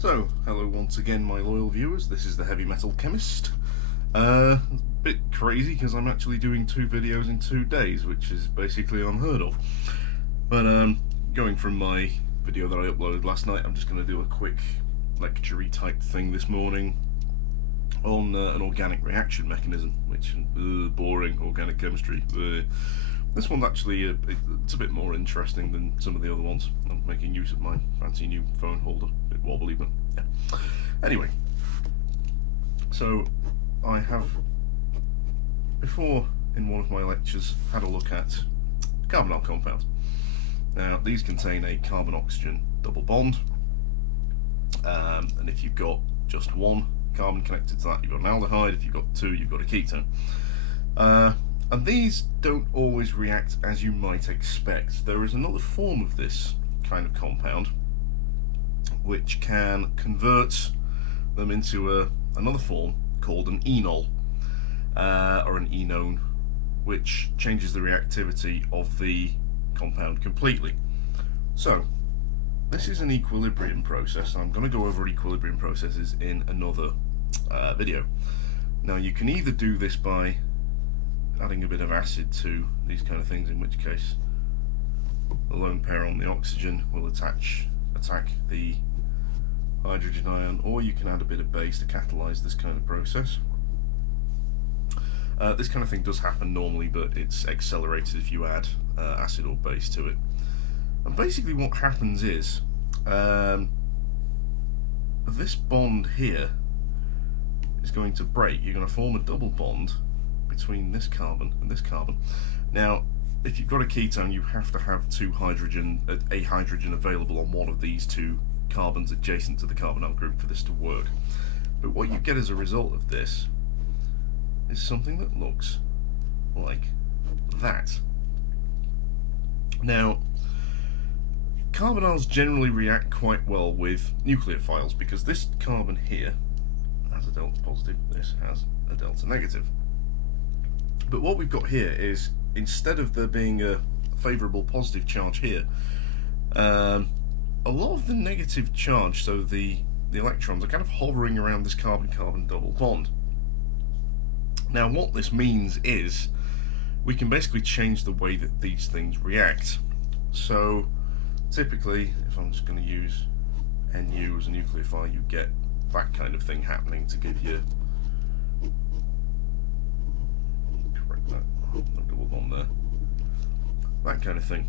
So, hello once again my loyal viewers, this is the Heavy Metal Chemist. It's a bit crazy because I'm actually doing 2 videos in 2 days, which is basically unheard of. But going from my video that I uploaded last night, I'm just going to do a quick lecture-y type thing this morning on an organic reaction mechanism, which boring, organic chemistry. This one's actually it's a bit more interesting than some of the other ones. I'm making use of my fancy new phone holder. A bit wobbly, but yeah. Anyway, so I have before in one of my lectures had a look at carbonyl compounds. Now these contain a carbon-oxygen double bond, and if you've got just one carbon connected to that, you've got an aldehyde. If you've got 2, you've got a ketone. And these don't always react as you might expect. There is another form of this kind of compound which can convert them into another form called an enol, or an enone, which changes the reactivity of the compound completely. So this is an equilibrium process. I'm going to go over equilibrium processes in another video. Now you can either do this by adding a bit of acid to these kind of things, in which case the lone pair on the oxygen will attack the hydrogen ion, or you can add a bit of base to catalyze this kind of process. This kind of thing does happen normally, but it's accelerated if you add acid or base to it. And basically what happens is this bond here is going to break. You're going to form a double bond between this carbon and this carbon. Now, if you've got a ketone, you have to have a hydrogen available on one of these 2 carbons adjacent to the carbonyl group for this to work. But what you get as a result of this is something that looks like that. Now, carbonyls generally react quite well with nucleophiles because this carbon here has a delta positive, this has a delta negative. But what we've got here is, instead of there being a favourable positive charge here, a lot of the negative charge, so the electrons, are kind of hovering around this carbon-carbon double bond. Now what this means is we can basically change the way that these things react. So typically, if I'm just going to use Nu as a nucleophile, you get that kind of thing happening to give you a double bond there, that kind of thing.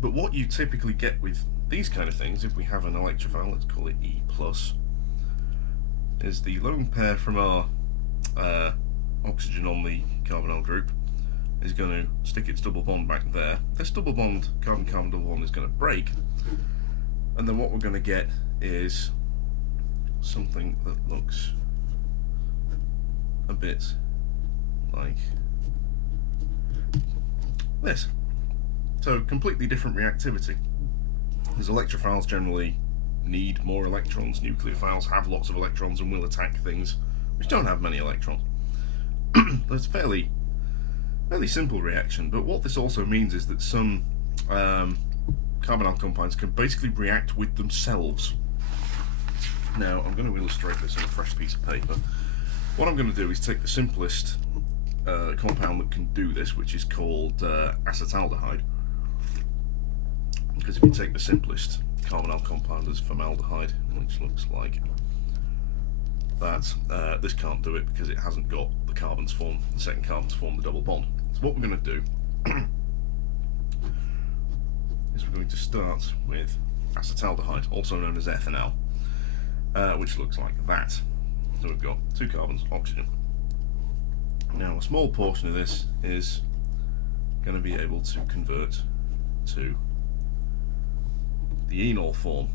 But what you typically get with these kind of things, if we have an electrophile, let's call it E+, is the lone pair from our oxygen on the carbonyl group is going to stick its double bond back there. This double bond, carbon-carbon double bond, is going to break, and then what we're going to get is something that looks a bit like this. So completely different reactivity. These electrophiles generally need more electrons. Nucleophiles have lots of electrons and will attack things which don't have many electrons. That's fairly simple reaction, but what this also means is that some carbonyl compounds can basically react with themselves. Now I'm going to illustrate this on a fresh piece of paper. What I'm going to do is take the simplest compound that can do this, which is called acetaldehyde. Because if you take the simplest carbonyl compound as formaldehyde, which looks like that, this can't do it because it hasn't got the carbons form, the second carbons form the double bond. So what we're going to do is we're going to start with acetaldehyde, also known as ethanol, which looks like that. So we've got 2 carbons, oxygen. Now a small portion of this is going to be able to convert to the enol form.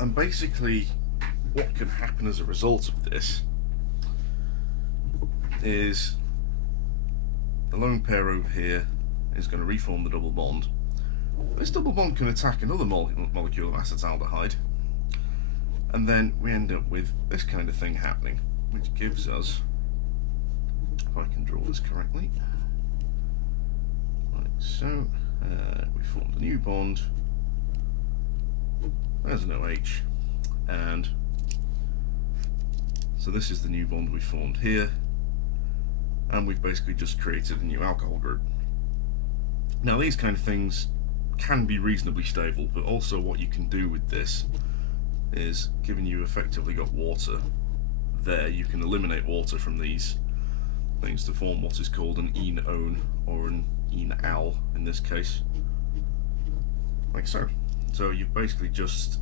And basically what can happen as a result of this is the lone pair over here is going to reform the double bond. This double bond can attack another molecule of acetaldehyde, and then we end up with this kind of thing happening, which gives us, if I can draw this correctly, like so, we formed a new bond There's an OH, and so this is the new bond we formed here, and we've basically just created a new alcohol group. Now these kind of things can be reasonably stable, but also what you can do with this is, given you effectively got water there, you can eliminate water from these things to form what is called an enone, or an enal in this case, like so. So you've basically just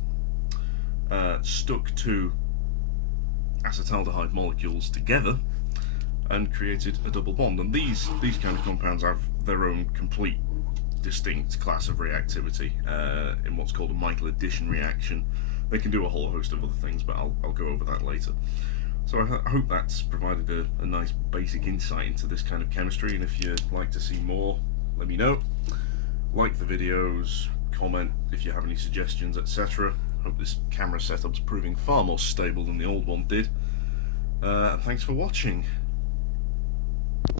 stuck two acetaldehyde molecules together and created a double bond. And these kind of compounds have their own complete distinct class of reactivity in what's called a Michael addition reaction. They can do a whole host of other things, but I'll go over that later. So I hope that's provided a nice basic insight into this kind of chemistry, and if you'd like to see more, let me know. Like the videos, comment if you have any suggestions, etc. Hope this camera setup's proving far more stable than the old one did. Thanks for watching.